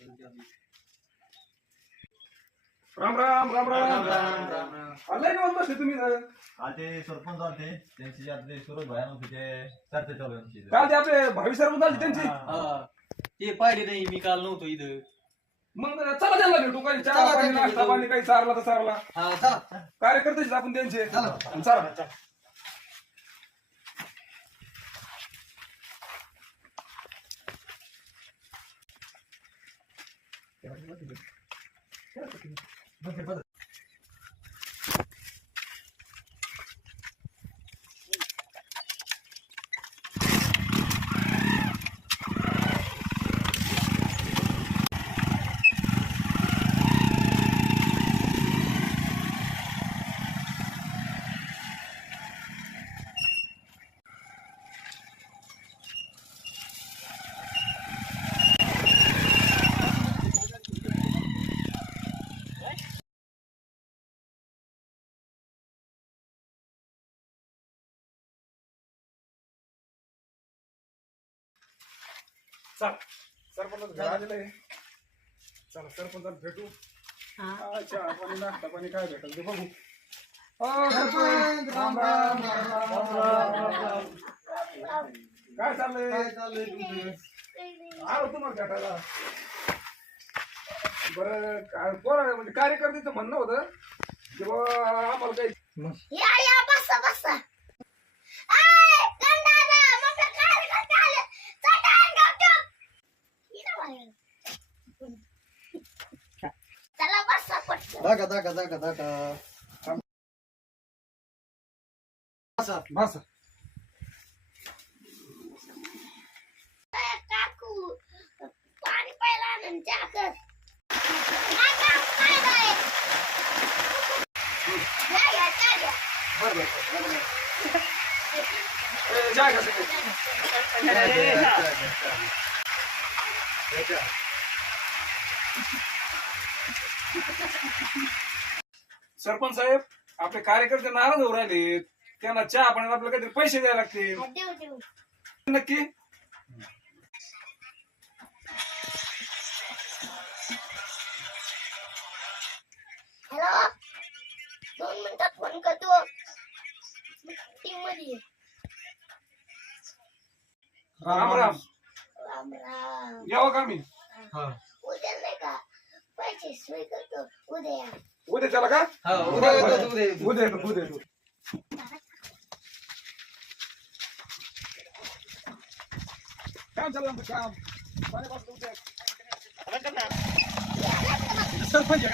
राम राम राम राम राम राम आले का बसले तुम्ही ते सरपंच आलते त्यांची आपले सुरज भयान होते ते चर्चा चालू आहे आमची. काल ते आपले भावी सरपंच आले त्यांची ते पाहिले नाही मी काल नव्हतो इथं. मग चला त्यांना भेटू काही चहा चला पाणी त्यांना नाश्ता भेटू. पाणी काही चारला तर चारला हा चला कार्यकर्तेच आपण त्यांचे चला चल सरपंच घर आलेलं आहे चला सरपंचाला भेटू चहा पाणी नाश्ता पाणी काय भेटल ते बघू सरपंच राम राम राम राम काय चाललंय आलो तुम्हाला भेटायला बरं कोण म्हणजे कार्यकर्त्याचं म्हणणं होतं की बाबा आम्हाला काही या बसा बसा आय गंडारा मग कार्यकर्ते आले चटान गावतो इना बाहेर चला बसा पटकन दाखा बस काकू पाणी प्यायला आणून चहा कर काका काय बाय या चहा घ्या बरं जा घ्या सरपंच साहेब आपले कार्यकर्ते नाराज होऊ राहिले त्यांना चहा पाण्याला आपल्याला काहीतरी पैसे द्यायला लागतील देऊ देऊ नक्की हॅलो 2 मिनिटात फोन करतो मीटिंग मध्ये राम राम राम राम यावं का मी उद्या नाही का पैसे सोय करतो उद्या उद्या त्याला का उद्या येतो. उद्या येतो काम चालू आमचं काम पाण्यापासून उद्या. सरपंच